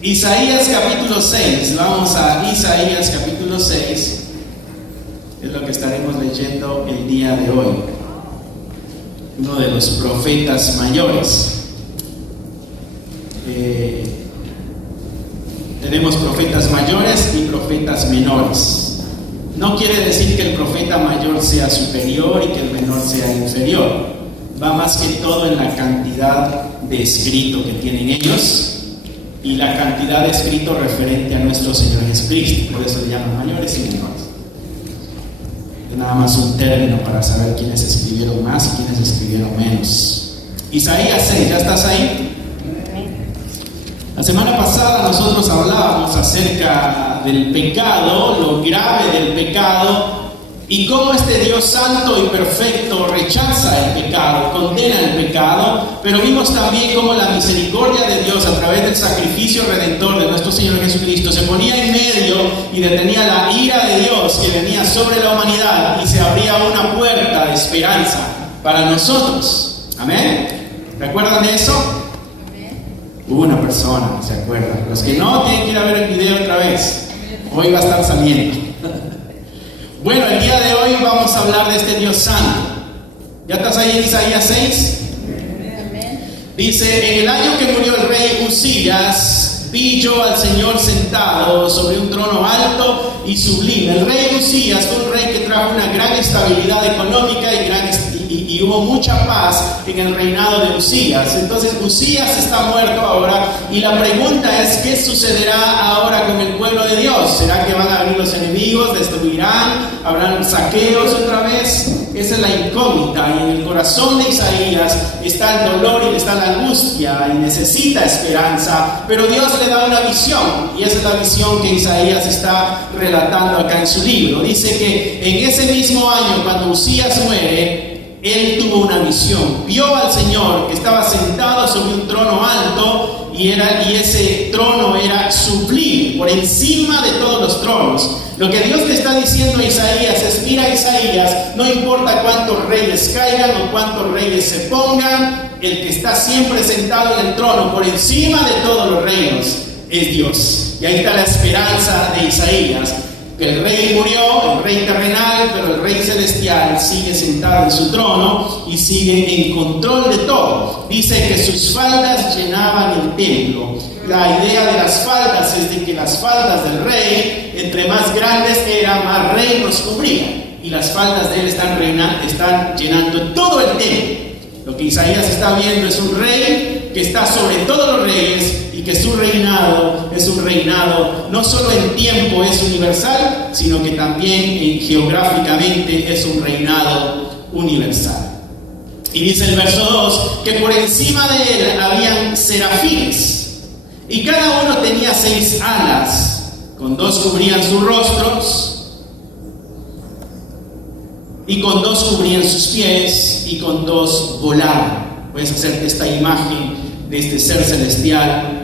Isaías capítulo 6, vamos a Isaías capítulo 6, es lo que estaremos leyendo el día de hoy. Uno de los profetas mayores. Tenemos profetas mayores y profetas menores. No quiere decir que el profeta mayor sea superior y que el menor sea inferior. Va más que todo en la cantidad de escrito que tienen ellos y la cantidad de escrito referente a nuestro Señor Jesucristo. Por eso le llaman mayores y menores. Es nada más un término para saber quiénes escribieron más y quiénes escribieron menos. Isaías 6, ¿ya estás ahí? La semana pasada nosotros hablábamos acerca del pecado, lo grave del pecado y cómo este Dios santo y perfecto rechaza el pecado, condena el pecado, pero vimos también cómo la misericordia de Dios a través del sacrificio redentor de nuestro Señor Jesucristo se ponía en medio y detenía la ira de Dios que venía sobre la humanidad y se abría una puerta de esperanza para nosotros. Amén. ¿Recuerdan de eso? Hubo una persona que se acuerda. Los que no, tienen que ir a ver el video otra vez. Hoy va a estar saliendo. Bueno, el día de hoy vamos a hablar de este Dios santo. ¿Ya estás ahí en Isaías 6? Dice: en el año que murió el rey Uzías, vi yo al Señor sentado sobre un trono alto y sublime. El rey Uzías fue un rey que trajo una gran estabilidad económica y hubo mucha paz en el reinado de Uzías. Entonces Uzías está muerto ahora y la pregunta es: ¿qué sucederá ahora con el pueblo de Dios? ¿Será que van a venir los enemigos, destruirán, habrán saqueos otra vez? Esa es la incógnita, y en el corazón de Isaías está el dolor y está la angustia y necesita esperanza, pero Dios le da una visión, y esa es la visión que Isaías está relatando acá en su libro. Dice que en ese mismo año, cuando Uzías muere, él tuvo una visión, vio al Señor que estaba sentado sobre un trono alto y ese trono era sublime, por encima de todos los tronos. Lo que Dios le está diciendo a Isaías es: mira, Isaías, no importa cuántos reyes caigan o cuántos reyes se pongan, el que está siempre sentado en el trono por encima de todos los reinos es Dios. Y ahí está la esperanza de Isaías. El rey murió, el rey terrenal, pero el rey celestial sigue sentado en su trono y sigue en control de todo. Dice que sus faldas llenaban el templo. La idea de las faldas es de que las faldas del rey, entre más grandes eran, más reinos cubrían. Y las faldas de él están llenando todo el templo. Lo que Isaías está viendo es un rey que está sobre todos los reyes y que su reinado es un reinado no solo en tiempo es universal, sino que también geográficamente es un reinado universal. Y dice el verso 2 que por encima de él habían serafines y cada uno tenía 6 alas, con 2 cubrían sus rostros y con 2 cubrían sus pies y con 2 volaban. Puedes hacerte esta imagen de este ser celestial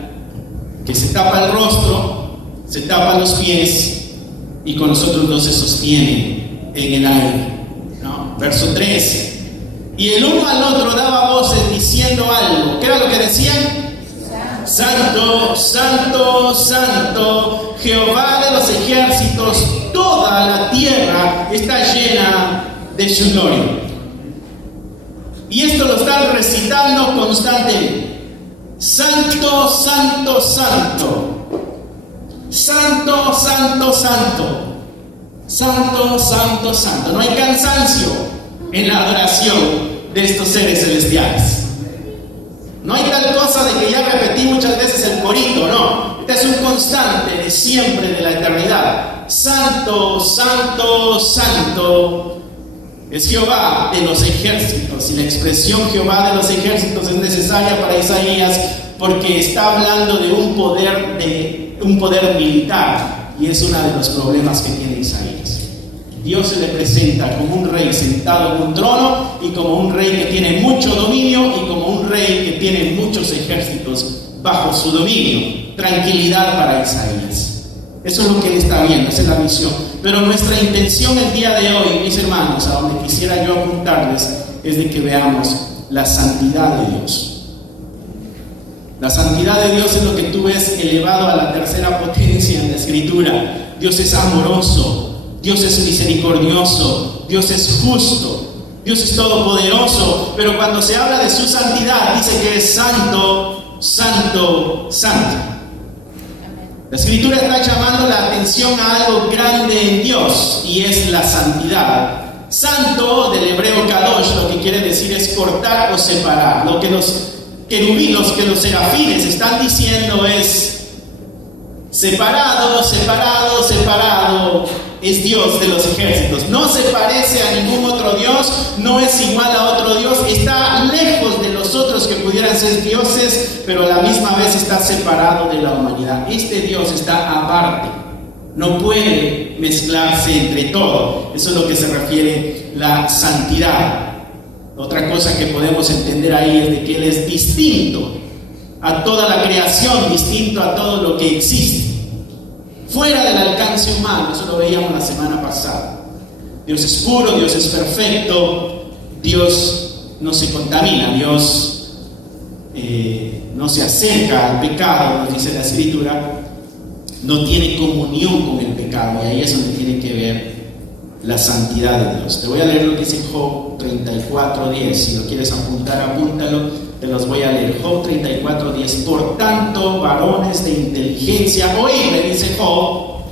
que se tapa el rostro, se tapa los pies y con los otros 2 se sostiene en el aire, ¿no? Verso 13: y el uno al otro daba voces diciendo algo. ¿Qué era lo que decían? Santo, santo, santo, Jehová de los ejércitos, toda la tierra está llena de su gloria. Y esto lo están recitando constantemente. Santo, santo, santo. Santo, santo, santo. Santo, santo, santo. No hay cansancio en la adoración de estos seres celestiales. No hay tal cosa de que ya repetí muchas veces el corito, no. Este es un constante de siempre, de la eternidad. Santo, santo, santo es Jehová de los ejércitos. Y la expresión Jehová de los ejércitos es necesaria para Isaías porque está hablando de un poder militar, y es uno de los problemas que tiene Isaías. Dios se le presenta como un rey sentado en un trono y como un rey que tiene mucho dominio y como un rey que tiene muchos ejércitos bajo su dominio. Tranquilidad para Isaías. Eso es lo que él está viendo, esa es la visión. Pero nuestra intención el día de hoy, mis hermanos, a donde quisiera yo apuntarles, es de que veamos la santidad de Dios. La santidad de Dios es lo que tú ves elevado a la tercera potencia en la Escritura. Dios es amoroso, Dios es misericordioso, Dios es justo, Dios es todopoderoso, pero cuando se habla de su santidad, dice que es santo, santo, santo. La Escritura está llamando la atención a algo grande en Dios, y es la santidad. Santo, del hebreo kadosh, lo que quiere decir es cortar o separar. Lo que los querubines, que los serafines están diciendo es: separado, separado, separado es Dios de los ejércitos. No se parece a ningún otro Dios, no es igual a otro Dios, está lejos de los otros que pudieran ser dioses, pero a la misma vez está separado de la humanidad. Este Dios está aparte, no puede mezclarse entre todo. Eso es lo que se refiere la santidad. Otra cosa que podemos entender ahí es de que Él es distinto a toda la creación, distinto a todo lo que existe, fuera del alcance humano. Eso lo veíamos la semana pasada. Dios es puro, Dios es perfecto, Dios no se contamina, Dios no se acerca al pecado, nos dice la Escritura, no tiene comunión con el pecado, y ahí es donde tiene que ver la santidad de Dios. Te voy a leer lo que dice Job 34:10. Si lo quieres apuntar, apúntalo. Te los voy a leer. Job 34:10. Por tanto, varones de inteligencia, oídme, dice Job,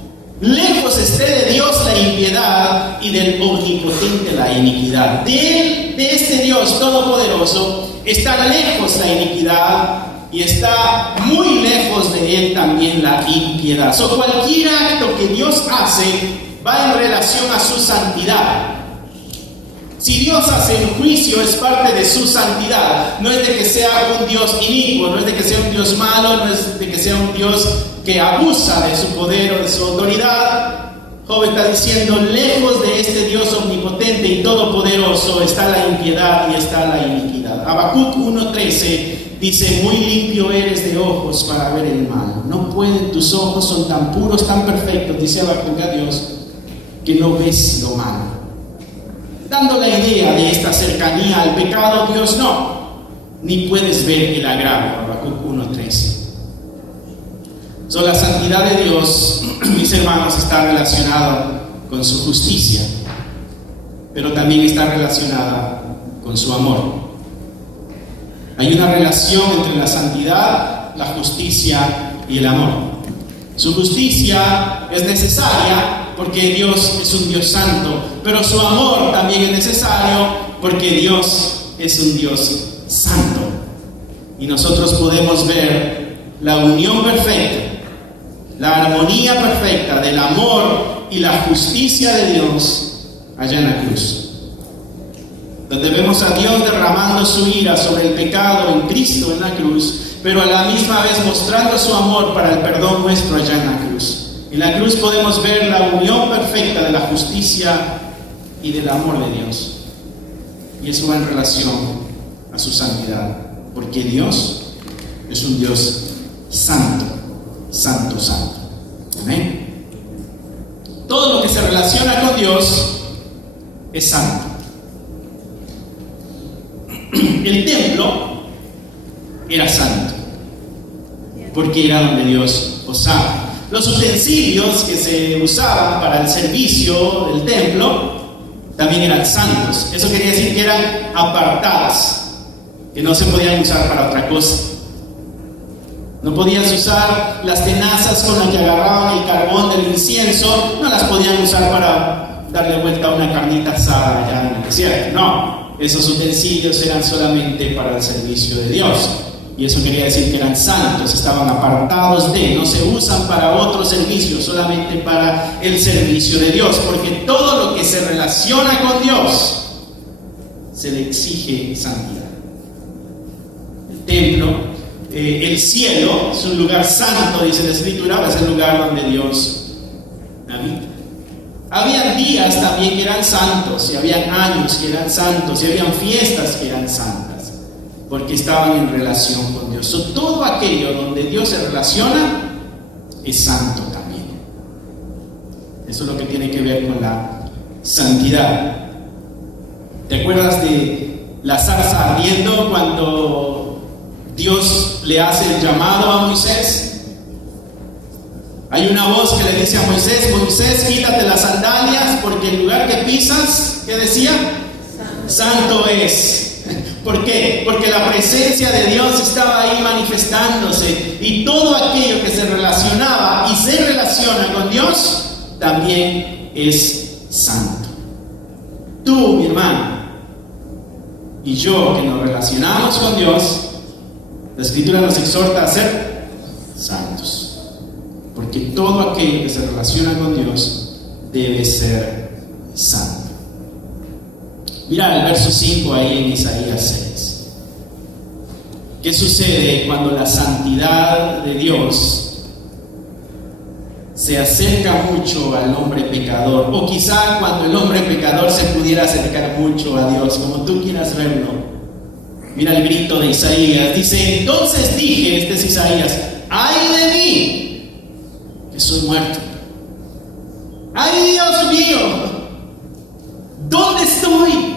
lejos esté de Dios la impiedad y del omnipotente la iniquidad. De este Dios todopoderoso está lejos la iniquidad, y está muy lejos de Él también la impiedad. Cualquier acto que Dios hace va en relación a su santidad. Si Dios hace un juicio, es parte de su santidad. No es de que sea un Dios inicuo, no es de que sea un Dios malo, no es de que sea un Dios que abusa de su poder o de su autoridad. Job está diciendo: lejos de este Dios omnipotente y todopoderoso está la impiedad y está la iniquidad. Habacuc 1:13 dice: muy limpio eres de ojos para ver el mal. No pueden, tus ojos son tan puros, tan perfectos, dice Habacuc a Dios, que no ves lo malo. Dando la idea de esta cercanía al pecado, Dios no, ni puedes ver el agravio. Habacuc 1:13. La santidad de Dios, mis hermanos, está relacionada con su justicia, pero también está relacionada con su amor. Hay una relación entre la santidad, la justicia y el amor. Su justicia es necesaria porque Dios es un Dios santo, pero su amor también es necesario porque Dios es un Dios santo. Y nosotros podemos ver la unión perfecta, la armonía perfecta del amor y la justicia de Dios allá en la cruz, donde vemos a Dios derramando su ira sobre el pecado en Cristo en la cruz, pero a la misma vez mostrando su amor para el perdón nuestro allá en la cruz. En la cruz podemos ver la unión perfecta de la justicia y del amor de Dios, y eso va en relación a su santidad, porque Dios es un Dios santo, santo, santo. Amén. Todo lo que se relaciona con Dios es santo. El templo era santo porque era donde Dios posaba. Los utensilios que se usaban para el servicio del templo también eran santos. Eso quería decir que eran apartados, que no se podían usar para otra cosa. No podías usar las tenazas con las que agarraban el carbón del incienso, no las podían usar para darle vuelta a una carnita asada allá en el desierto. No, esos utensilios eran solamente para el servicio de Dios. Y eso quería decir que eran santos, estaban apartados de, no se usan para otro servicio, solamente para el servicio de Dios, porque todo lo que se relaciona con Dios se le exige santidad. El templo, el cielo es un lugar santo, dice la Escritura, es el lugar donde Dios habita. Habían días también que eran santos, y habían años que eran santos, y habían fiestas que eran santas, porque estaban en relación con Dios. Todo aquello donde Dios se relaciona es santo también. Eso es lo que tiene que ver con la santidad. ¿Te acuerdas de la zarza ardiendo cuando Dios le hace el llamado a Moisés. Hay una voz que le dice a Moisés: Moisés, quítate las sandalias, porque el lugar que pisas, ¿qué decía? Santo es. ¿Por qué? Porque la presencia de Dios estaba ahí manifestándose, y todo aquello que se relacionaba y se relaciona con Dios también es santo. Tú, mi hermano, y yo, que nos relacionamos con Dios, la Escritura nos exhorta a ser santos, porque todo aquello que se relaciona con Dios debe ser santo. Mira el verso 5 ahí en Isaías 6. ¿Qué sucede cuando la santidad de Dios se acerca mucho al hombre pecador? O quizá cuando el hombre pecador se pudiera acercar mucho a Dios, como tú quieras verlo. Mira el grito de Isaías. Dice: entonces dije, este es Isaías, ¡ay de mí, que soy muerto! ¡Ay, Dios mío! ¿Dónde estoy?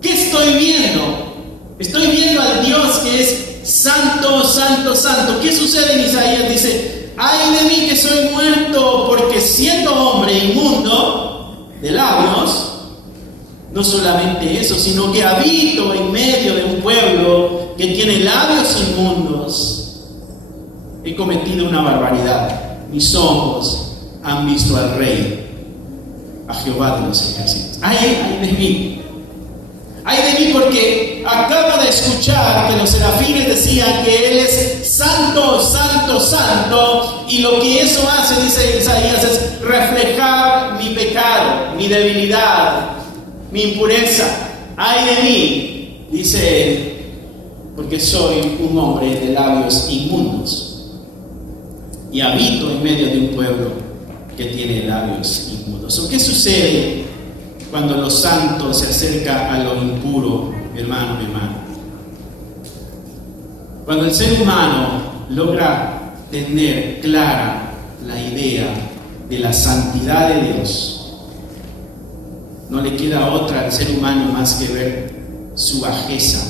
¿Qué estoy viendo? Estoy viendo al Dios que es santo, santo, santo. ¿Qué sucede en Isaías? Dice: ¡ay de mí, que soy muerto! Porque siendo hombre inmundo de labios, no solamente eso, sino que habito en medio de un pueblo que tiene labios inmundos. He cometido una barbaridad. Mis ojos han visto al Rey, a Jehová de los ejércitos. ¡Ay de mí! ¡Ay de mí! Porque acabo de escuchar que los serafines decían que Él es santo, santo, santo, y lo que eso hace, dice Isaías, es reflejar mi pecado, mi debilidad, mi impureza. ¡Ay de mí!, dice Él, porque soy un hombre de labios inmundos y habito en medio de un pueblo que tiene labios inmundos. ¿O qué sucede cuando lo santo se acerca a lo impuro, mi hermano, mi hermana? Cuando el ser humano logra tener clara la idea de la santidad de Dios, no le queda otra al ser humano más que ver su bajeza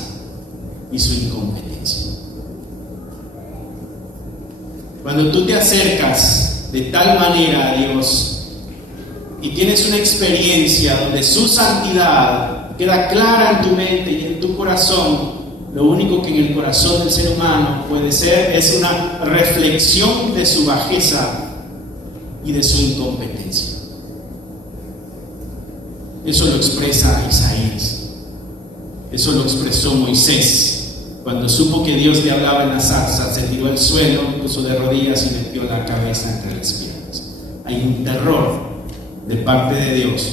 y su incompetencia. Cuando tú te acercas de tal manera a Dios y tienes una experiencia donde su santidad queda clara en tu mente y en tu corazón, lo único que en el corazón del ser humano puede ser es una reflexión de su bajeza y de su incompetencia. Eso lo expresa Isaías. Eso lo expresó Moisés. Cuando supo que Dios le hablaba en la zarza, se tiró al suelo, puso de rodillas y metió la cabeza entre las piernas. Hay un terror de parte de Dios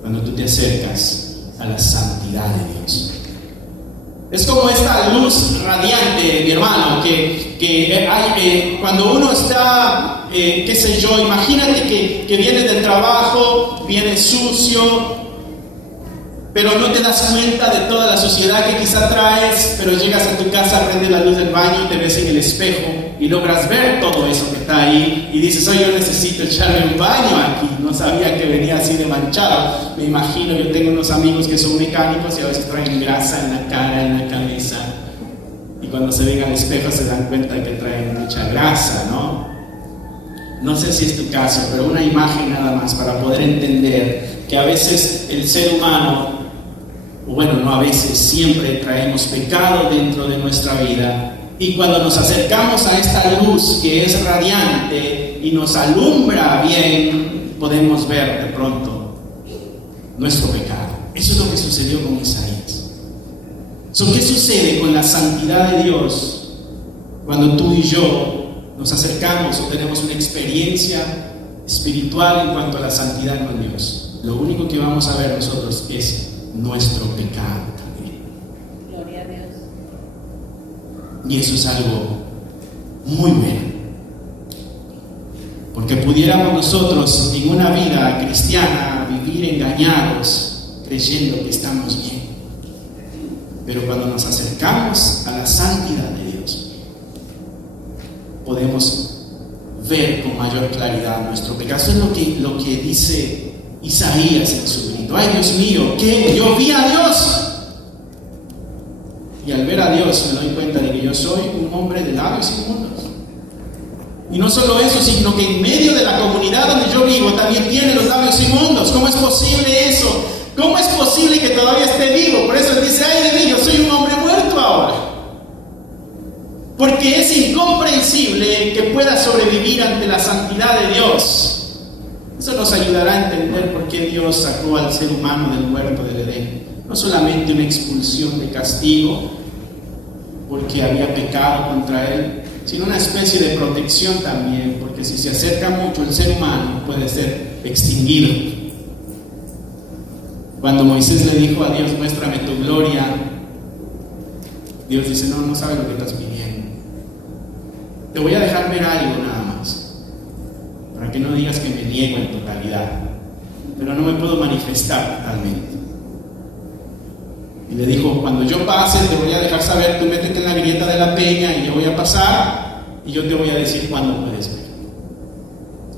cuando tú te acercas a la santidad de Dios. Es como esta luz radiante, mi hermano, que hay, cuando uno está, qué sé yo, imagínate que vienes del trabajo, vienes sucio, pero no te das cuenta de toda la suciedad que quizá traes, pero llegas a tu casa, prendes la luz del baño y te ves en el espejo y logras ver todo eso que está ahí y dices: oye, yo necesito echarme un baño aquí, no sabía que venía así de manchado. Me imagino, yo tengo unos amigos que son mecánicos y a veces traen grasa en la cara, en la cabeza, y cuando se ven al espejo se dan cuenta que traen mucha grasa, ¿no? No sé si es tu caso, pero una imagen nada más para poder entender que a veces el ser humano, bueno, no a veces, siempre traemos pecado dentro de nuestra vida, y cuando nos acercamos a esta luz que es radiante y nos alumbra bien, podemos ver de pronto nuestro pecado. Eso es lo que sucedió con Isaías. ¿Qué sucede con la santidad de Dios cuando tú y yo nos acercamos o tenemos una experiencia espiritual en cuanto a la santidad con Dios? Lo único que vamos a ver nosotros es nuestro pecado también. Gloria a Dios. Y eso es algo muy bueno, porque pudiéramos nosotros en una vida cristiana vivir engañados creyendo que estamos bien, pero cuando nos acercamos a la santidad de Dios podemos ver con mayor claridad nuestro pecado. Eso es lo que dice Isaías en su grito: ¡ay, Dios mío, que yo vi a Dios! Y al ver a Dios me doy cuenta de que yo soy un hombre de labios inmundos. Y no solo eso, sino que en medio de la comunidad donde yo vivo también tiene los labios inmundos. ¿Cómo es posible eso? ¿Cómo es posible que todavía esté vivo? Por eso él dice, ay de mí, yo soy un hombre muerto ahora. Porque es incomprensible que pueda sobrevivir ante la santidad de Dios. Eso nos ayudará a entender por qué Dios sacó al ser humano del huerto del Edén. No solamente una expulsión de castigo, porque había pecado contra él, sino una especie de protección también, porque si se acerca mucho el ser humano puede ser extinguido. Cuando Moisés le dijo a Dios, muéstrame tu gloria, Dios dice, no sabes lo que estás pidiendo. Te voy a dejar ver algo nada más, para que no digas que me niego en totalidad, pero no me puedo manifestar totalmente. Y le dijo, cuando yo pase te voy a dejar saber, tú métete en la grieta de la peña y yo voy a pasar y yo te voy a decir cuándo puedes ver.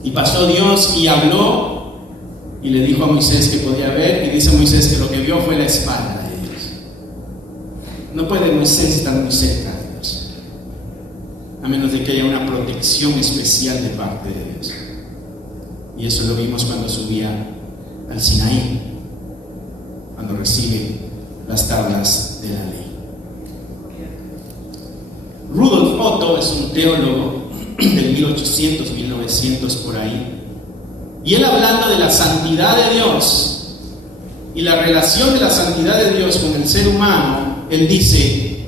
Y pasó Dios y habló y le dijo a Moisés que podía ver, y dice Moisés que lo que vio fue la espalda de Dios. No puede Moisés estar muy cerca de Dios, a menos de que haya una protección especial de parte de Dios. Y eso lo vimos cuando subía al Sinaí, cuando recibe las tablas de la ley. Rudolf Otto es un teólogo del 1800, 1900 por ahí, y él, hablando de la santidad de Dios y la relación de la santidad de Dios con el ser humano, él dice,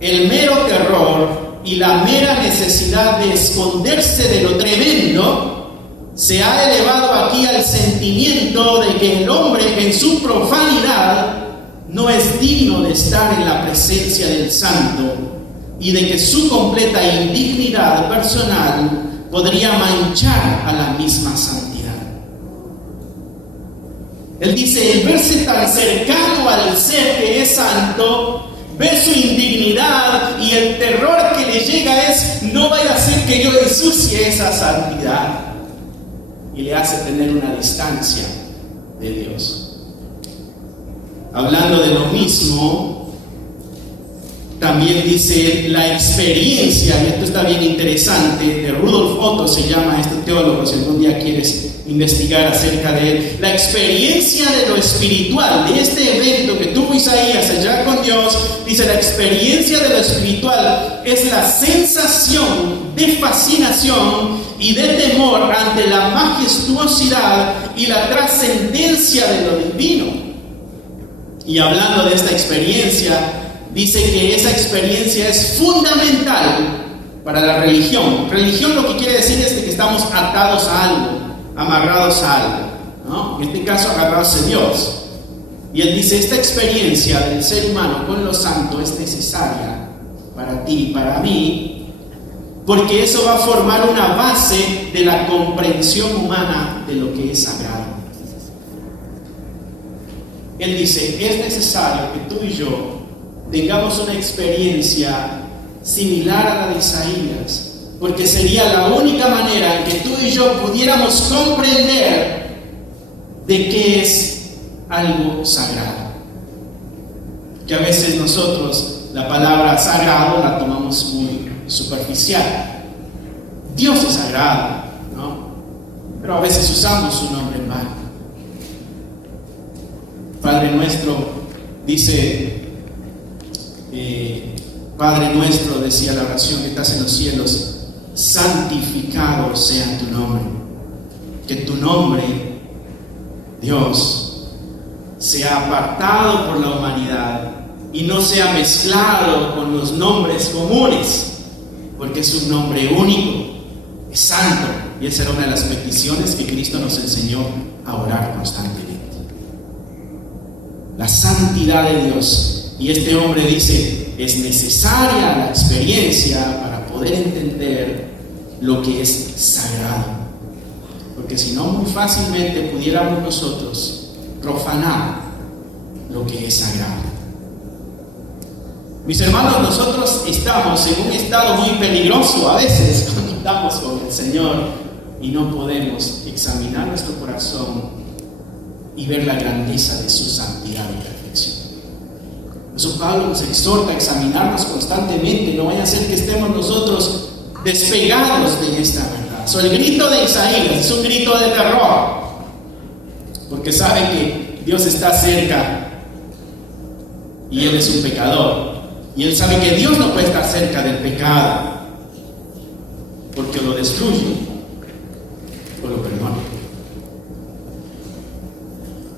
el mero terror y la mera necesidad de esconderse de lo tremendo se ha elevado aquí al sentimiento de que el hombre en su profanidad no es digno de estar en la presencia del Santo, y de que su completa indignidad personal podría manchar a la misma santidad. Él dice, el verse tan cercano al ser que es santo, ver su indignidad y el terror que le llega es, no vaya a ser que yo ensucie esa santidad, y le hace tener una distancia de Dios. Hablando de lo mismo, también dice la experiencia, y esto está bien interesante, de Rudolf Otto se llama este teólogo, si algún día quieres investigar acerca de él, la experiencia de lo espiritual, de este evento que tuvo Isaías allá con Dios, dice la experiencia de lo espiritual es la sensación de fascinación y de temor ante la majestuosidad y la trascendencia de lo divino. Y hablando de esta experiencia, dice que esa experiencia es fundamental para la religión. Religión lo que quiere decir es que estamos atados a algo, amarrados a algo, ¿no? En este caso agarrados a Dios. Y él dice, esta experiencia del ser humano con lo santo es necesaria para ti y para mí, porque eso va a formar una base de la comprensión humana de lo que es sagrado. Él dice, es necesario que tú y yo tengamos una experiencia similar a la de Isaías, porque sería la única manera en que tú y yo pudiéramos comprender de qué es algo sagrado. Que a veces nosotros la palabra sagrado la tomamos muy superficial. Dios es sagrado, ¿no? Pero a veces usamos su nombre en vano. Padre nuestro, dice, Padre nuestro, decía la oración que estás en los cielos, santificado sea tu nombre. Que tu nombre, Dios, sea apartado por la humanidad y no sea mezclado con los nombres comunes, porque es un nombre único, es santo, y esa era una de las peticiones que Cristo nos enseñó a orar constantemente. La santidad de Dios. Y este hombre dice, es necesaria la experiencia para poder entender lo que es sagrado, porque si no, muy fácilmente pudiéramos nosotros profanar lo que es sagrado. Mis hermanos, nosotros estamos en un estado muy peligroso a veces cuando estamos con el Señor y no podemos examinar nuestro corazón y ver la grandeza de su santidad y perfección. Eso Pablo nos exhorta a examinarnos constantemente. No vaya a ser que estemos nosotros despegados de esta verdad. So, el grito de Isaías es un grito de terror, porque sabe que Dios está cerca y él es un pecador. Y él sabe que Dios no puede estar cerca del pecado, porque lo destruye o lo perdona.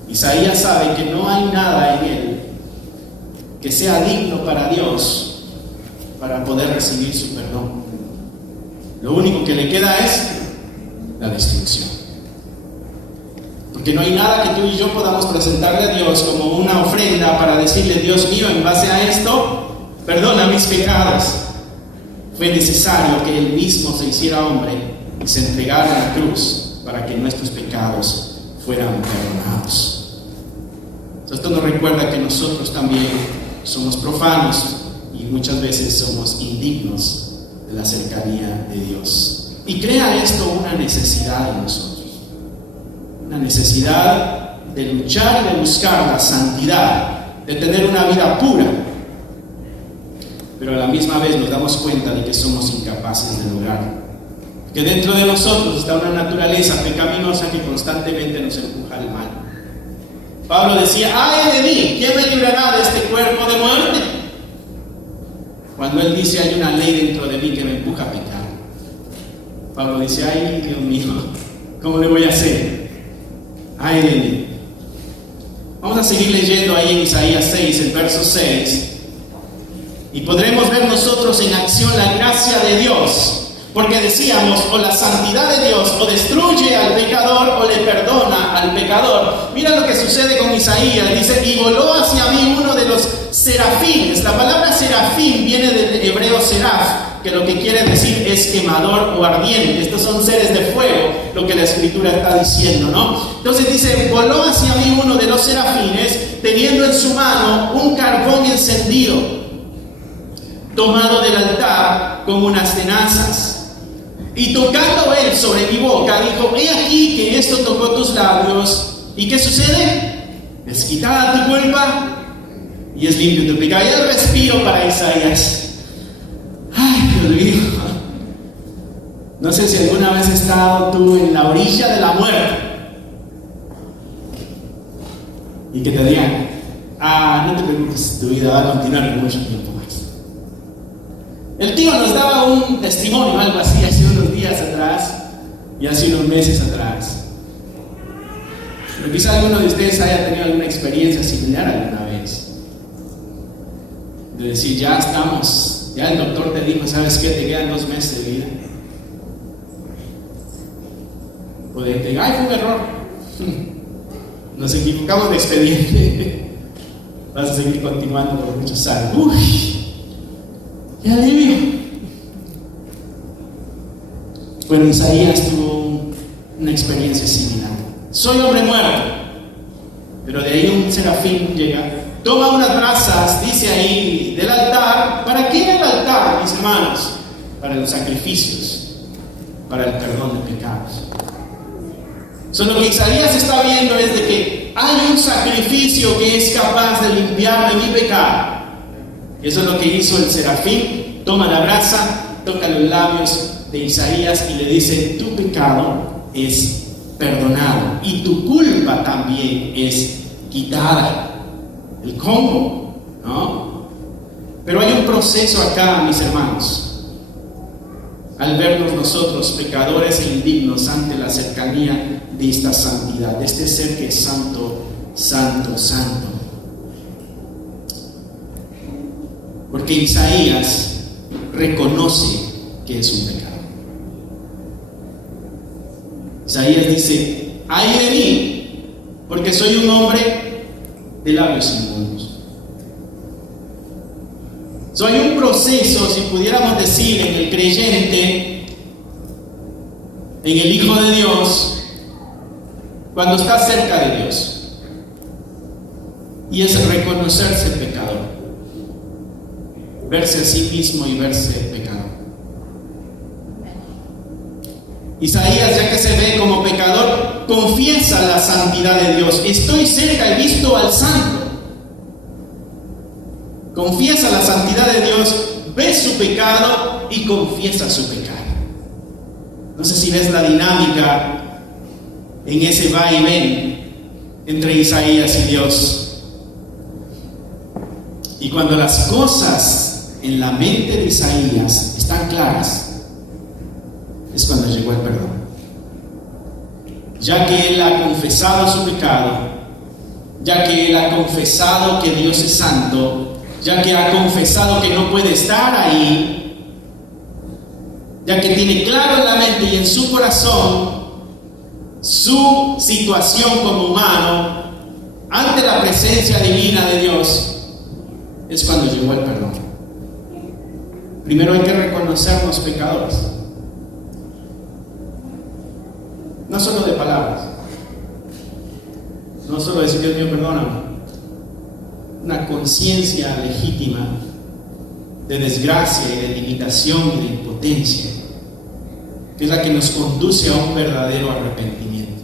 Isaías sabe que no hay nada en él que sea digno para Dios para poder recibir su perdón. Lo único que le queda es la destrucción. Porque no hay nada que tú y yo podamos presentarle a Dios como una ofrenda para decirle: Dios mío, en base a esto, perdona mis pecados. Fue necesario que Él mismo se hiciera hombre y se entregara a la cruz para que nuestros pecados fueran perdonados. Esto nos recuerda que nosotros también somos profanos y muchas veces somos indignos de la cercanía de Dios. Y crea esto una necesidad en nosotros, una necesidad de luchar, de buscar la santidad, de tener una vida pura, pero a la misma vez nos damos cuenta de que somos incapaces de lograrlo, que dentro de nosotros está una naturaleza pecaminosa que constantemente nos empuja al mal. Pablo decía: ¡ay de mí! ¿Quién me librará de este cuerpo de muerte? Cuando él dice: hay una ley dentro de mí que me empuja a pecar. Pablo dice: ¡ay, Dios mío! ¿Cómo le voy a hacer? ¡Ay de mí! Vamos a seguir leyendo ahí en Isaías 6, el verso 6. Y podremos ver nosotros en acción la gracia de Dios. Porque decíamos, o la santidad de Dios o destruye al pecador o le perdona al pecador. Mira lo que sucede con Isaías. Dice: y voló hacia mí uno de los serafines. La palabra serafín viene del hebreo seraf, que lo que quiere decir es quemador o ardiente. Estos son seres de fuego, lo que la escritura está diciendo, ¿no? Entonces dice: voló hacia mí uno de los serafines, teniendo en su mano un carbón encendido, tomado del altar con unas tenazas. Y tocando él sobre mi boca, dijo: he aquí que esto tocó tus labios. ¿Y qué sucede? Es quitada tu culpa y es limpio tu pecado. Y el respiro para Isaías. Ay, Dios mío. No sé si alguna vez has estado tú en la orilla de la muerte y que te digan: no te preocupes, tu vida va a continuar mucho tiempo más. El tío nos daba un testimonio, algo así, hace unos días atrás y hace unos meses atrás. Pero quizá alguno de ustedes haya tenido alguna experiencia similar alguna vez. De decir: ya estamos, ya el doctor te dijo: ¿sabes qué? Te quedan 2 meses de vida. O de que: ¡ay, fue un error! Nos equivocamos de expediente. Vas a seguir continuando por muchos años. ¡Uy! ¡Qué alivio! Bueno, Isaías tuvo una experiencia similar. Soy hombre muerto. Pero de ahí un serafín llega, toma unas brasas, dice ahí, del altar. ¿Para qué era el altar, mis hermanos? Para los sacrificios, para el perdón de pecados. Lo que Isaías está viendo es de que hay un sacrificio que es capaz de limpiar de mi pecado. Eso es lo que hizo el serafín. Toma la brasa, toca los labios de Isaías y le dice: tu pecado es perdonado y tu culpa también es quitada. El combo, ¿no? Pero hay un proceso acá, mis hermanos. Al vernos nosotros pecadores e indignos ante la cercanía de esta santidad, de este ser que es santo, santo, santo. Porque Isaías reconoce que es un pecado. Isaías dice: ay de mí, porque soy un hombre de labios inmundos. Hay un proceso, si pudiéramos decir, en el creyente, en el Hijo de Dios, cuando está cerca de Dios, y es reconocerse pecador, verse a sí mismo y verse pecador. Isaías, ya que se ve como pecador, confiesa la santidad de Dios. Estoy cerca, he visto al santo. confiesa la santidad de Dios, ve su pecado y confiesa su pecado. No sé si ves la dinámica en ese va y ven entre Isaías y Dios. Y cuando las cosas en la mente de Isaías están claras, es cuando llegó el perdón. Ya que él ha confesado su pecado, ya que él ha confesado que Dios es santo, ya que ha confesado que no puede estar ahí, ya que tiene claro en la mente y en su corazón su situación como humano ante la presencia divina de Dios, es cuando llegó el perdón. Primero hay que reconocernos pecadores, no solo de palabras, no solo decir Dios mío perdóname, una conciencia legítima de desgracia y de limitación y de impotencia, que es la que nos conduce a un verdadero arrepentimiento.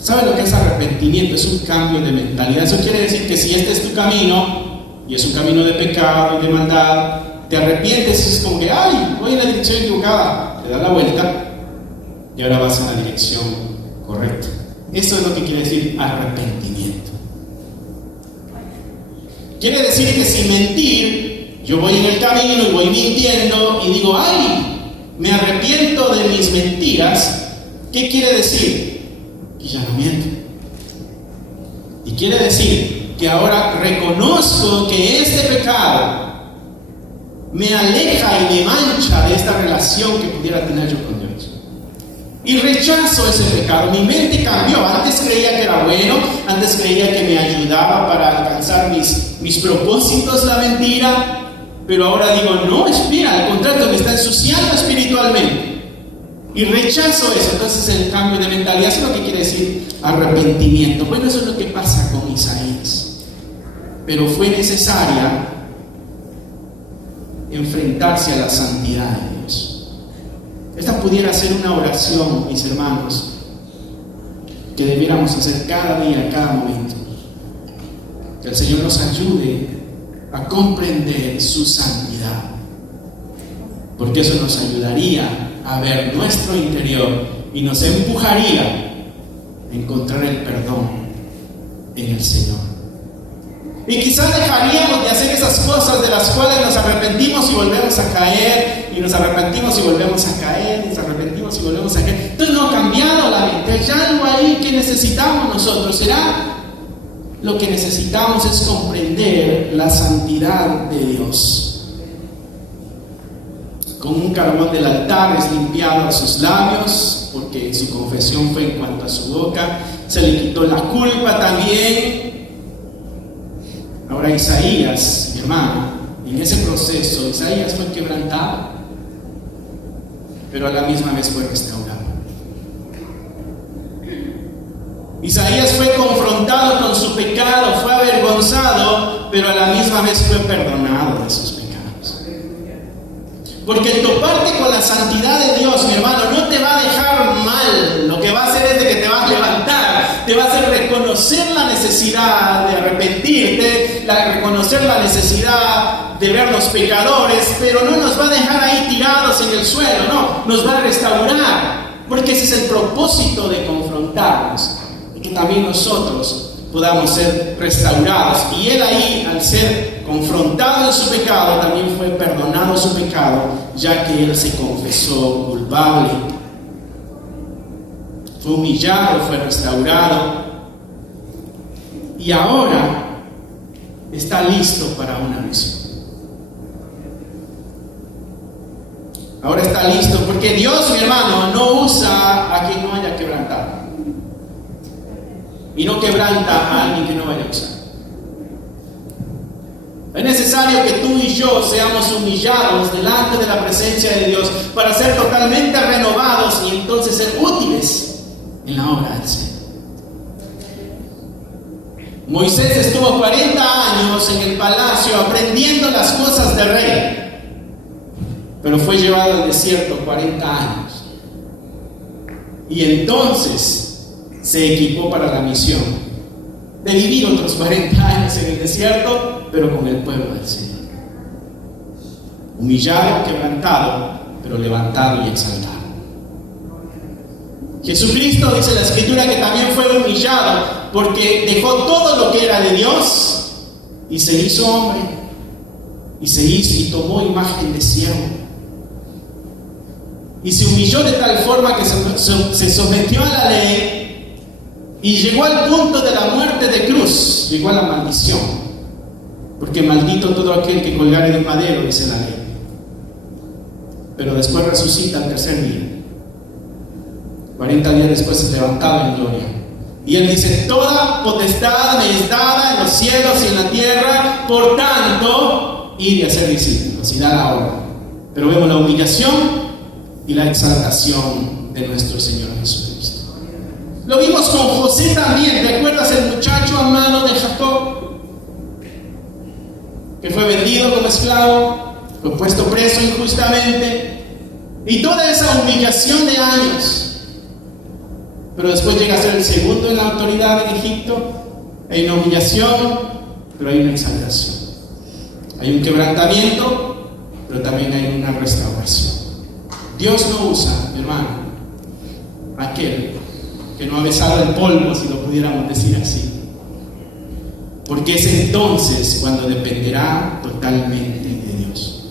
¿Sabe lo que es arrepentimiento? Es un cambio de mentalidad. Eso quiere decir que si este es tu camino, y es un camino de pecado y de maldad, te arrepientes y es como que, ay, voy en la dirección equivocada, te das la vuelta y ahora vas en la dirección correcta. Eso es lo que quiere decir arrepentimiento. Quiere decir que sin mentir, yo voy en el camino y voy mintiendo y digo, ay, me arrepiento de mis mentiras. ¿Qué quiere decir? Que ya no miento. Y quiere decir que ahora reconozco que este pecado me aleja y me mancha de esta relación que pudiera tener yo con Dios. Y rechazo ese pecado. Mi mente cambió. Antes creía que era bueno, antes creía que me ayudaba para alcanzar mis propósitos, la mentira. Pero ahora digo, no, espera, al contrario, me está ensuciando espiritualmente. Y rechazo eso. Entonces el cambio de mentalidad es lo que quiere decir arrepentimiento. Bueno, eso es lo que pasa con Isaías. Pero fue necesaria enfrentarse a la santidad de Dios. Esta pudiera ser una oración, mis hermanos, que debiéramos hacer cada día, cada momento. Que el Señor nos ayude a comprender su santidad, porque eso nos ayudaría a ver nuestro interior y nos empujaría a encontrar el perdón en el Señor. Y quizás dejaríamos de hacer esas cosas de las cuales nos arrepentimos y volvemos a caer, y nos arrepentimos y volvemos a caer, nos arrepentimos y volvemos a caer. Entonces no ha cambiado la mente. Hay algo ahí que necesitamos nosotros. ¿Será? Lo que necesitamos es comprender la santidad de Dios. Con un carbón del altar es limpiado a sus labios, porque su confesión fue en cuanto a su boca. Se le quitó la culpa también. Ahora Isaías, mi hermano, en ese proceso, Isaías fue quebrantado, pero a la misma vez fue restaurado. Isaías fue confrontado con su pecado, fue avergonzado, pero a la misma vez fue perdonado de sus pecados. Porque el toparte con la santidad de Dios, mi hermano, no te va a dejar mal. Lo que va a hacer es de que te va a levantar, te va a hacer reconocer la necesidad de arrepentirte, reconocer la necesidad de ver los pecadores, pero no nos va a dejar ahí tirados en el suelo, no, nos va a restaurar, porque ese es el propósito de confrontarnos, y que también nosotros podamos ser restaurados. Y él ahí, al ser confrontado en su pecado, también fue perdonado su pecado, ya que él se confesó culpable. Fue humillado, fue restaurado, y ahora está listo para una misión. Ahora está listo, porque Dios, mi hermano, no usa a quien no haya quebrantado, y no quebranta a alguien que no vaya a usar. Es necesario que tú y yo seamos humillados delante de la presencia de Dios para ser totalmente renovados y entonces ser útiles en la obra del Señor. Moisés estuvo 40 años en el palacio aprendiendo las cosas del rey, pero fue llevado al desierto 40 años y entonces se equipó para la misión. de vivir otros 40 años en el desierto, pero con el pueblo del Señor. Humillado, quebrantado, pero levantado y exaltado. Jesucristo, dice la Escritura, que también fue humillado porque dejó todo lo que era de Dios y se hizo hombre y tomó imagen de siervo y se humilló de tal forma que se sometió a la ley y llegó al punto de la muerte de cruz, llegó a la maldición, porque maldito todo aquel que colgare de madero, dice la ley. Pero después resucita al tercer día. 40 días después es levantado en gloria. Y él dice: toda potestad me es dada en los cielos y en la tierra, por tanto, id y hacer discípulos, y da la obra. Pero vemos la humillación y la exaltación de nuestro Señor Jesucristo. Lo vimos con José también. ¿Recuerdas el muchacho amado de Jacob? Que fue vendido como esclavo, fue puesto preso injustamente, y toda esa humillación de años. Pero después llega a ser el segundo en la autoridad en Egipto. Hay una humillación, pero hay una exaltación. Hay un quebrantamiento, pero también hay una restauración. Dios no usa, mi hermano, aquel que no ha besado el polvo, si lo pudiéramos decir así. Porque es entonces cuando dependerá totalmente de Dios.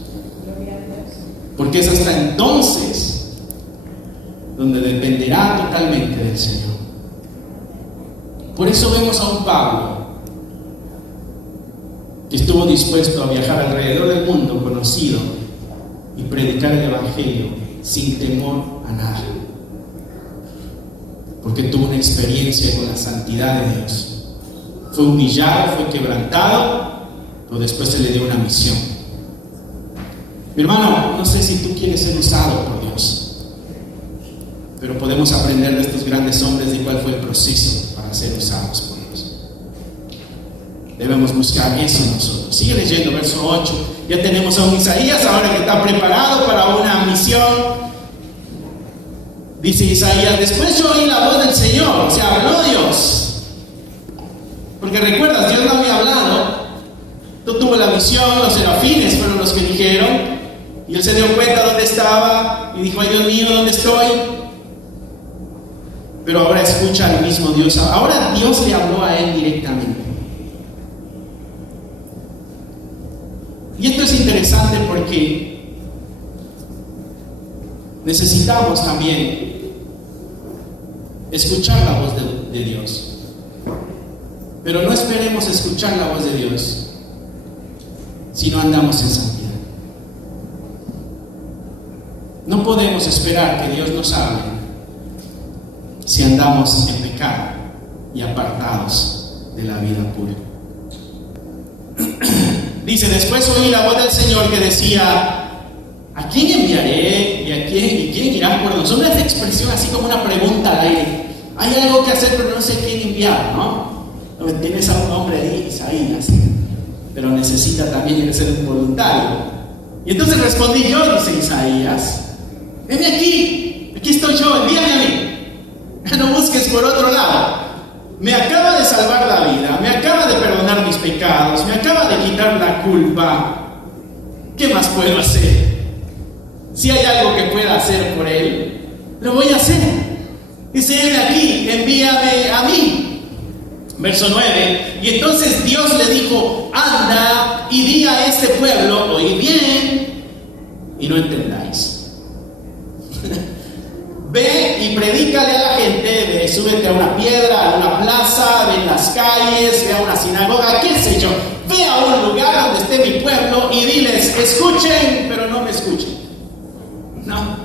Porque es hasta entonces donde dependerá totalmente del Señor. Por eso vemos a un Pablo que estuvo dispuesto a viajar alrededor del mundo conocido y predicar el Evangelio sin temor a nada, porque tuvo una experiencia con la santidad de Dios. Fue humillado, fue quebrantado, pero después se le dio una misión. Mi hermano, no sé si tú quieres ser usado por Dios, pero podemos aprender de estos grandes hombres de cuál fue el proceso para ser usados por Dios. Debemos buscar eso nosotros. Sigue leyendo verso 8. Ya tenemos a un Isaías ahora que está preparado para una misión. Dice Isaías: después yo oí la voz del Señor. O sea, habló Dios. Porque recuerdas, Dios no había hablado. Tú tuvo la visión, los serafines fueron los que dijeron. Y él se dio cuenta dónde estaba y dijo: ay Dios mío, ¿dónde estoy? Pero ahora escucha al mismo Dios. Ahora Dios le habló a él directamente. Y esto es interesante porque necesitamos también escuchar la voz de Dios. Pero no esperemos escuchar la voz de Dios si no andamos en santidad. No podemos esperar que Dios nos hable si andamos en pecado y apartados de la vida pura. Dice: después oí la voz del Señor que decía: ¿a quién enviaré? ¿Y quién irá por nosotros? Una expresión así como una pregunta al aire. Hay algo que hacer, pero no sé quién enviar, ¿no? Tienes a un hombre ahí, Isaías, pero necesita también ser un voluntario. Y entonces respondí yo, dice Isaías: venme aquí estoy yo, envíame a mí. No busques por otro lado. Me acaba de salvar la vida, me acaba de perdonar mis pecados, me acaba de quitar la culpa. ¿Qué más puedo hacer? Si hay algo que pueda hacer por él, lo voy a hacer. Dice: venme aquí, envíame a mí. Verso 9. Y entonces Dios le dijo: anda y di a este pueblo, oíd bien y no entendáis. Ve y predícale a la gente, súbete a una piedra, a una plaza, ve en las calles, ve a una sinagoga, qué sé yo. Ve a un lugar donde esté mi pueblo y diles: escuchen, pero no me escuchen. No.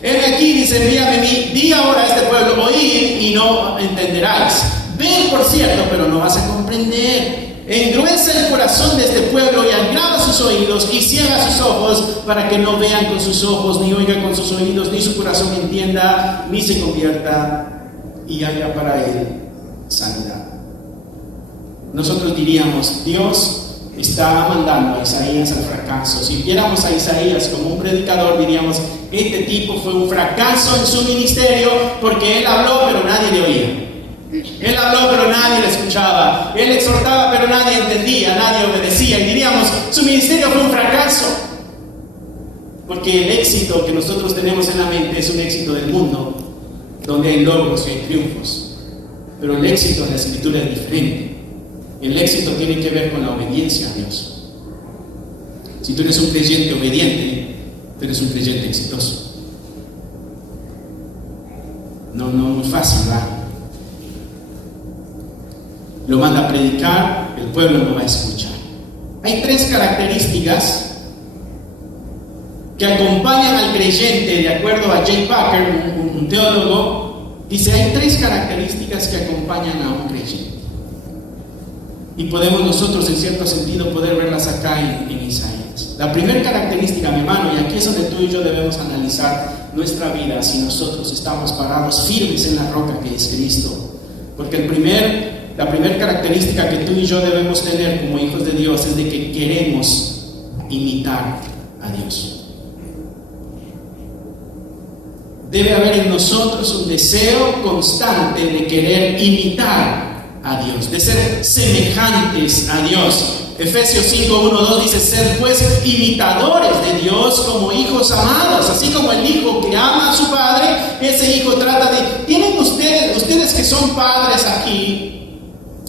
He aquí, dice: envíame a mí, di ahora a este pueblo, oíd y no entenderáis. Ve, por cierto, pero no vas a comprender. Engruesa el corazón de este pueblo y agrava sus oídos y ciega sus ojos, para que no vean con sus ojos, ni oigan con sus oídos, ni su corazón entienda, ni se convierta y haya para él sanidad. Nosotros diríamos: Dios está mandando a Isaías al fracaso. Si viéramos a Isaías como un predicador, diríamos: este tipo fue un fracaso en su ministerio, porque él habló pero nadie le oía. Él habló, pero nadie le escuchaba. Él exhortaba, pero nadie entendía, nadie obedecía. Y diríamos, su ministerio fue un fracaso. Porque el éxito que nosotros tenemos en la mente es un éxito del mundo, donde hay logros y hay triunfos. Pero el éxito en la Escritura es diferente. El éxito tiene que ver con la obediencia a Dios. Si tú eres un creyente obediente, tú eres un creyente exitoso. No es fácil, ¿verdad? Lo manda a predicar, el pueblo no va a escuchar. Hay 3 características que acompañan al creyente, de acuerdo a J. Packer, un teólogo. Dice, hay 3 características que acompañan a un creyente. Y podemos nosotros, en cierto sentido, poder verlas acá en Isaías. La primera característica, mi hermano, y aquí es donde tú y yo debemos analizar nuestra vida, si nosotros estamos parados firmes en la roca que es Cristo. Porque la primera característica que tú y yo debemos tener como hijos de Dios es de que queremos imitar a Dios. Debe haber en nosotros un deseo constante de querer imitar a Dios, de ser semejantes a Dios. Efesios 5:1-2 dice, ser pues imitadores de Dios como hijos amados, así como el hijo que ama a su padre, ese hijo trata de... ¿Tienen ustedes que son padres aquí,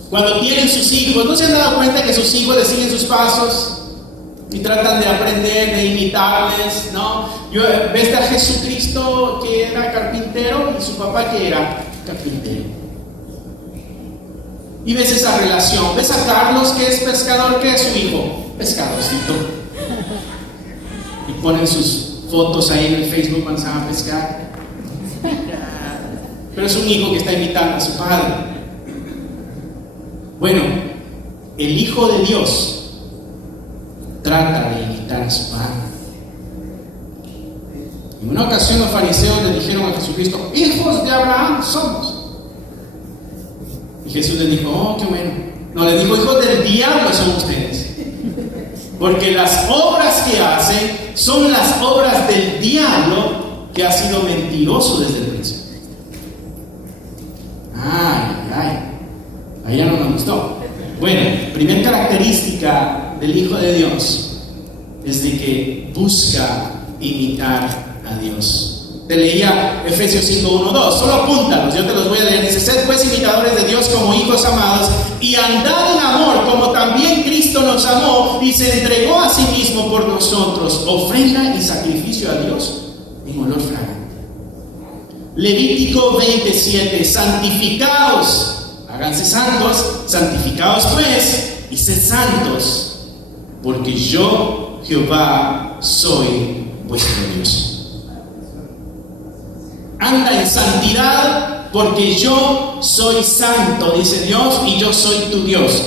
cuando tienen sus hijos, no se han dado cuenta que sus hijos les siguen sus pasos? Y tratan de aprender, de imitarles, ¿no? Ves a Jesucristo que era carpintero y su papá que era carpintero. Y ves esa relación. Ves a Carlos que es pescador, que es su hijo, pescadorcito. Y ponen sus fotos ahí en el Facebook cuando se van a pescar. Pero es un hijo que está imitando a su padre. Bueno, el Hijo de Dios trata de imitar a su padre. En una ocasión los fariseos le dijeron a Jesucristo, hijos de Abraham somos. Y Jesús les dijo, oh, qué bueno. No, les dijo, hijos del diablo son ustedes. Porque las obras que hacen son las obras del diablo, que ha sido mentiroso desde el principio. Ahí ya no me gustó. Bueno, primera característica del Hijo de Dios es de que busca imitar a Dios. Te leía Efesios 5:1-2, solo apúntalos, yo te los voy a leer. Dice, sed pues imitadores de Dios como hijos amados y andad en amor como también Cristo nos amó y se entregó a sí mismo por nosotros, ofrenda y sacrificio a Dios en olor fragante. Levítico 27, santificaos, háganse santos, santificaos pues y sed santos, porque yo, Jehová, soy vuestro Dios. Anda en santidad, porque yo soy santo, dice Dios, y yo soy tu Dios.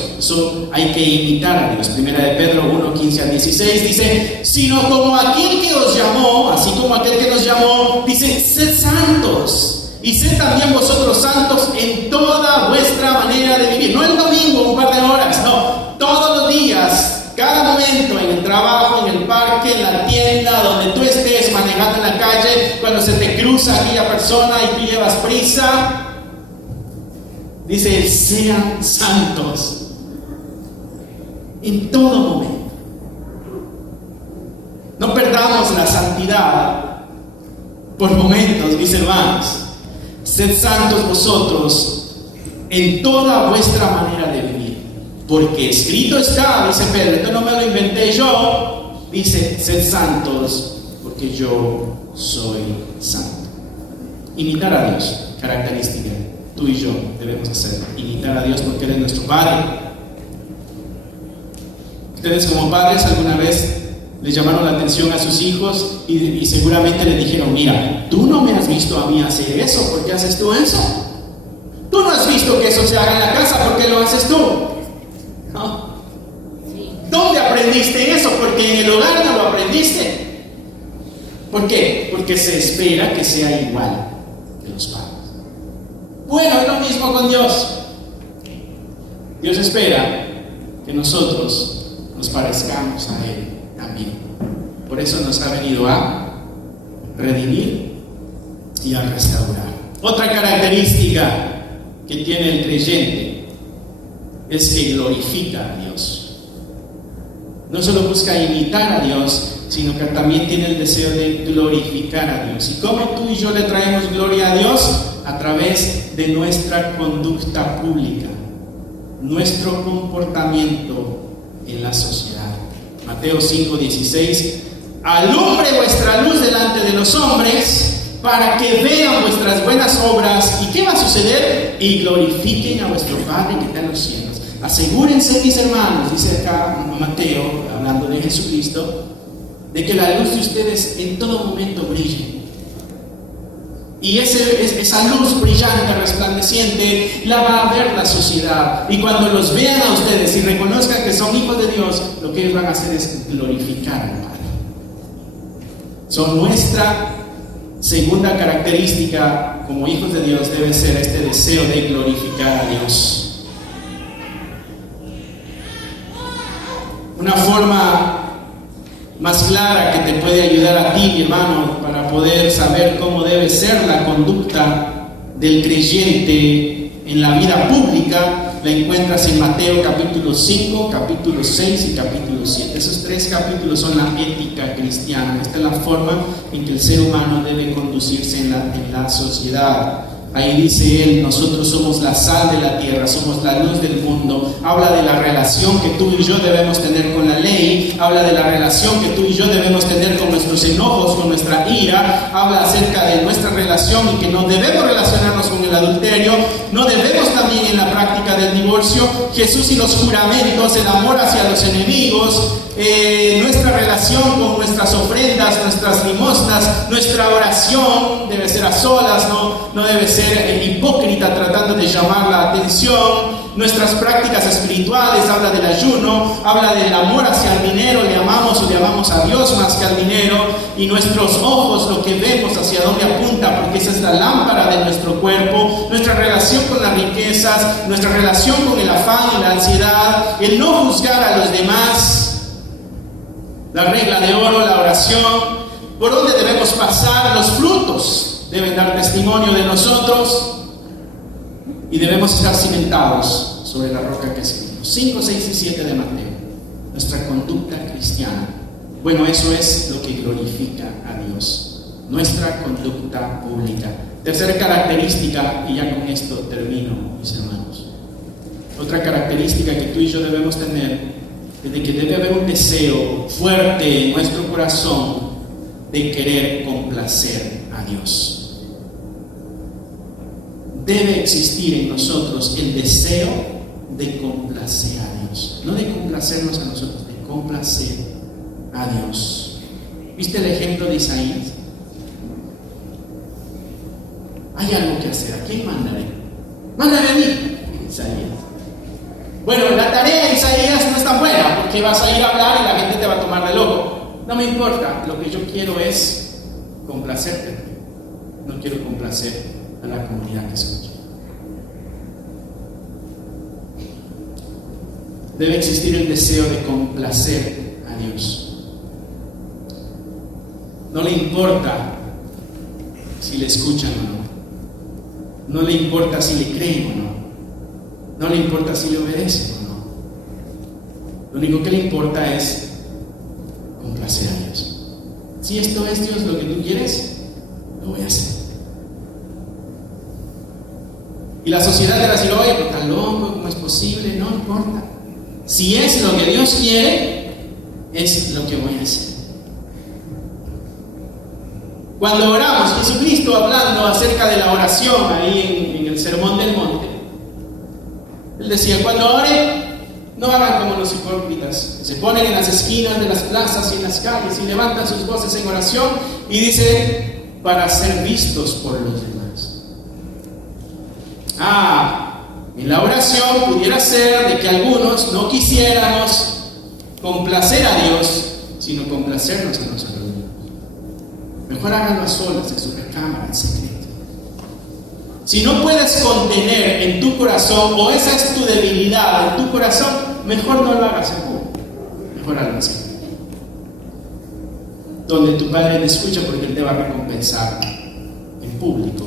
Hay que imitar a Dios. Primera de Pedro 1:15-16 dice, sino como aquel que os llamó, así como aquel que nos llamó, dice, sed santos, y sed también vosotros santos en toda vuestra manera de vivir. No el domingo, un par de horas, no, todos los días. Cada momento, en el trabajo, en el parque, en la tienda, donde tú estés manejando en la calle, cuando se te cruza aquella persona y tú llevas prisa, dice, sean santos en todo momento. No perdamos la santidad por momentos, mis hermanos. Sed santos vosotros en toda vuestra manera de vivir. Porque escrito está, dice Pedro, esto no me lo inventé yo, dice, sed santos, porque yo soy santo. Imitar a Dios, característica, tú y yo debemos hacerlo. Imitar a Dios porque Él es nuestro Padre. Ustedes como padres alguna vez les llamaron la atención a sus hijos y seguramente les dijeron, mira, tú no me has visto a mí hacer eso, ¿por qué haces tú eso? Tú no has visto que eso se haga en la casa, ¿por qué lo haces tú? ¿No? ¿Dónde aprendiste eso? Porque en el hogar no lo aprendiste. ¿Por qué? Porque se espera que sea igual que los padres. Bueno, es lo mismo con Dios. Dios espera que nosotros nos parezcamos a Él también. Por eso nos ha venido a redimir y a restaurar. Otra característica que tiene el creyente es que glorifica a Dios. No solo busca imitar a Dios, sino que también tiene el deseo de glorificar a Dios. ¿Y cómo tú y yo le traemos gloria a Dios? A través de nuestra conducta pública, nuestro comportamiento en la sociedad. Mateo 5:16: alumbre vuestra luz delante de los hombres, para que vean vuestras buenas obras. ¿Y qué va a suceder? Y glorifiquen a vuestro Padre que está en los cielos. Asegúrense, mis hermanos, dice acá Mateo, hablando de Jesucristo, de que la luz de ustedes en todo momento brille. Y esa luz brillante, resplandeciente, la va a ver la sociedad. Y cuando los vean a ustedes y reconozcan que son hijos de Dios, lo que ellos van a hacer es glorificar al Padre. Son nuestra segunda característica como hijos de Dios, debe ser este deseo de glorificar a Dios. Una forma más clara que te puede ayudar a ti, mi hermano, para poder saber cómo debe ser la conducta del creyente en la vida pública, la encuentras en Mateo capítulo 5, capítulo 6 y capítulo 7. Esos 3 capítulos son la ética cristiana. Esta es la forma en que el ser humano debe conducirse en la sociedad. Ahí dice él: nosotros somos la sal de la tierra, somos la luz del mundo. Habla de la relación que tú y yo debemos tener con la ley, habla de la relación que tú y yo debemos tener con nuestros enojos, con nuestra ira, habla acerca de nuestra relación y que no debemos relacionarnos con el adulterio, no debemos también en la práctica del divorcio. Jesús y los juramentos, el amor hacia los enemigos, nuestra relación con nuestras ofrendas, nuestras limosnas, nuestra oración debe ser a solas, no debe ser hipócrita tratando de llamar la atención. Nuestras prácticas espirituales, habla del ayuno, habla del amor hacia el dinero, le amamos a Dios más que al dinero. Y nuestros ojos, lo que vemos, hacia dónde apunta, porque esa es la lámpara de nuestro cuerpo. Nuestra relación con las riquezas, nuestra relación con el afán y la ansiedad, el no juzgar a los demás. La regla de oro, la oración, por donde debemos pasar, los frutos deben dar testimonio de nosotros y debemos estar cimentados sobre la roca que escribimos. 5, 6 y 7 de Mateo, nuestra conducta cristiana. Bueno, eso es lo que glorifica a Dios, nuestra conducta pública. Tercera característica, y ya con esto termino, mis hermanos. Otra característica que tú y yo debemos tener de que debe haber un deseo fuerte en nuestro corazón de querer complacer a Dios. Debe existir en nosotros el deseo de complacer a Dios, no de complacernos a nosotros, de complacer a Dios. ¿Viste el ejemplo de Isaías? Hay algo que hacer. ¿A quién mandaré? Mándame a mí, Isaías. Bueno, la tarea de Isaías no es tan buena, porque vas a ir a hablar y la gente te va a tomar de loco. No me importa, lo que yo quiero es complacerte. No quiero complacer a la comunidad que escucha. Debe existir el deseo de complacer a Dios. No le importa si le escuchan o no. No le importa si le creen o no. No le importa si le obedecen o no. Lo único que le importa es complacer a Dios. Si esto es, Dios, lo que tú quieres, lo voy a hacer. Y la sociedad te va a decir: oye, pero tan loco, ¿cómo es posible? No importa. Si es lo que Dios quiere, es lo que voy a hacer. Cuando oramos, Jesucristo hablando acerca de la oración ahí en el Sermón del Monte, Él decía: cuando oren, no hagan como los hipócritas, que se ponen en las esquinas de las plazas y en las calles y levantan sus voces en oración, y dice: para ser vistos por los demás. En la oración pudiera ser de que algunos no quisiéramos complacer a Dios, sino complacernos a nosotros mismos. Mejor háganlo a solas, en su recámara, en secreto. Si no puedes contener en tu corazón, o esa es tu debilidad en tu corazón, mejor no lo hagas en público. Mejor hazlo en secreto, donde tu Padre te escucha, porque Él te va a recompensar en público.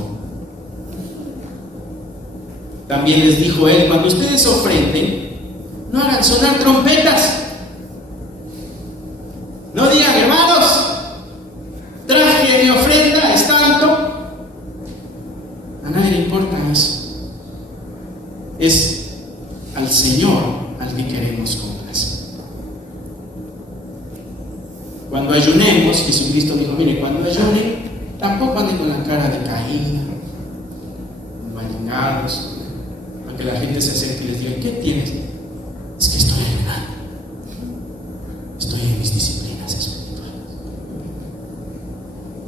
También les dijo él: cuando ustedes ofrenden, no hagan sonar trompetas. No digan: hermanos, traje mi ofrenda, es tanto. A nadie le importa eso. Es al Señor al que queremos complacer. Cuando ayunemos, Jesucristo dijo: mire, cuando ayunen, tampoco anden con la cara decaída, envainados, para que la gente se acerque y les diga: ¿qué tienes? Es que estoy ayunando, estoy en mis disciplinas espirituales,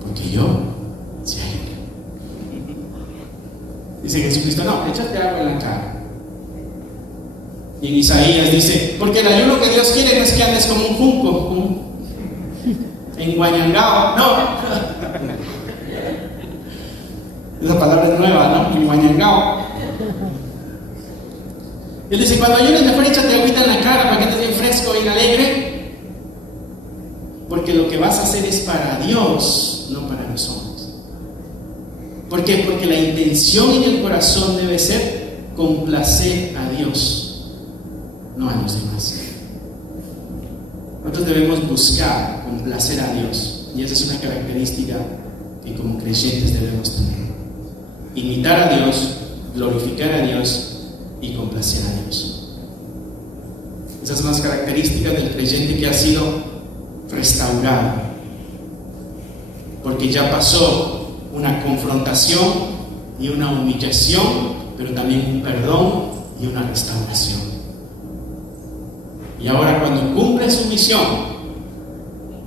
porque yo sí ayuno. Dice Jesucristo: no, échate agua en la cara. Y en Isaías dice: porque el ayuno que Dios quiere no es que andes como un junco, enguañangao, no. Esa palabra es nueva, ¿no? Enguañangao. Él dice: cuando ayunes, mejor échate agüita en la cara para que estés bien fresco, bien alegre. Porque lo que vas a hacer es para Dios, no para los hombres. ¿Por qué? Porque la intención en el corazón debe ser complacer a Dios, no a los demás. Nosotros debemos buscar complacer a Dios, y esa es una característica que como creyentes debemos tener: imitar a Dios, glorificar a Dios y complacer a Dios. Esas son las características del creyente que ha sido restaurado, porque ya pasó una confrontación y una humillación, pero también un perdón y una restauración. Y ahora, cuando cumple su misión,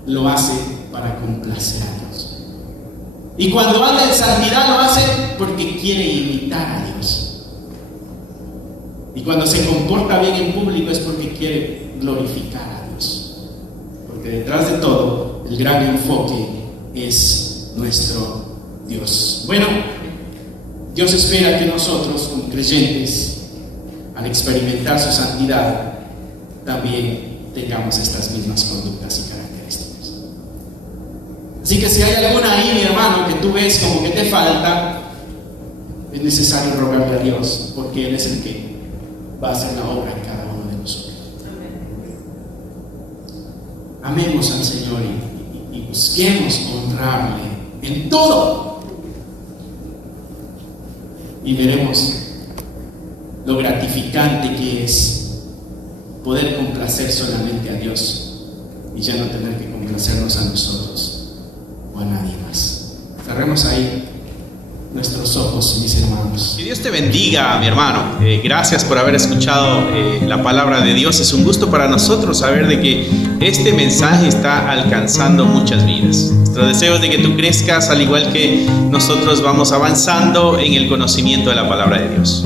lo hace para complacer a Dios. Y cuando anda en santidad, lo hace porque quiere imitar a Dios. Y cuando se comporta bien en público, es porque quiere glorificar a Dios. Porque detrás de todo, el gran enfoque es nuestro Dios. Bueno, Dios espera que nosotros, como creyentes, al experimentar su santidad, también tengamos estas mismas conductas y características. Así que si hay alguna ahí, mi hermano, que tú ves como que te falta, es necesario rogarle a Dios, porque Él es el que va a hacer la obra en cada uno de nosotros. Amemos al Señor y busquemos honrarle en todo, y veremos lo gratificante que es poder complacer solamente a Dios y ya no tener que complacernos a nosotros o a nadie más. Cerremos ahí nuestros ojos, mis hermanos. Que Dios te bendiga, mi hermano. Gracias por haber escuchado la palabra de Dios. Es un gusto para nosotros saber de que este mensaje está alcanzando muchas vidas. Nuestro deseo es de que tú crezcas al igual que nosotros vamos avanzando en el conocimiento de la palabra de Dios.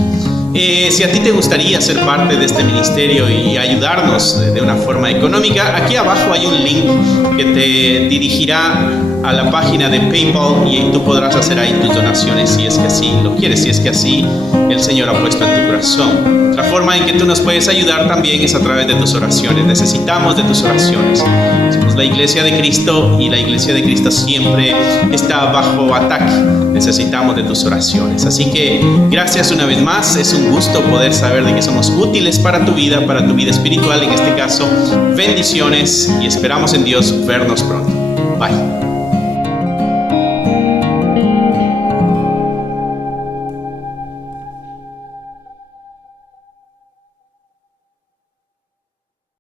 Si a ti te gustaría ser parte de este ministerio y ayudarnos de una forma económica, aquí abajo hay un link que te dirigirá a la página de PayPal y tú podrás hacer ahí tus donaciones si es que así lo quieres, si es que así el Señor ha puesto en tu corazón. Otra forma en que tú nos puedes ayudar también es a través de tus oraciones. Necesitamos de tus oraciones. Somos la Iglesia de Cristo y la Iglesia de Cristo siempre está bajo ataque. Necesitamos de tus oraciones. Así que gracias una vez más. Es un gusto poder saber de que somos útiles para tu vida espiritual en este caso. Bendiciones y esperamos en Dios vernos pronto. Bye.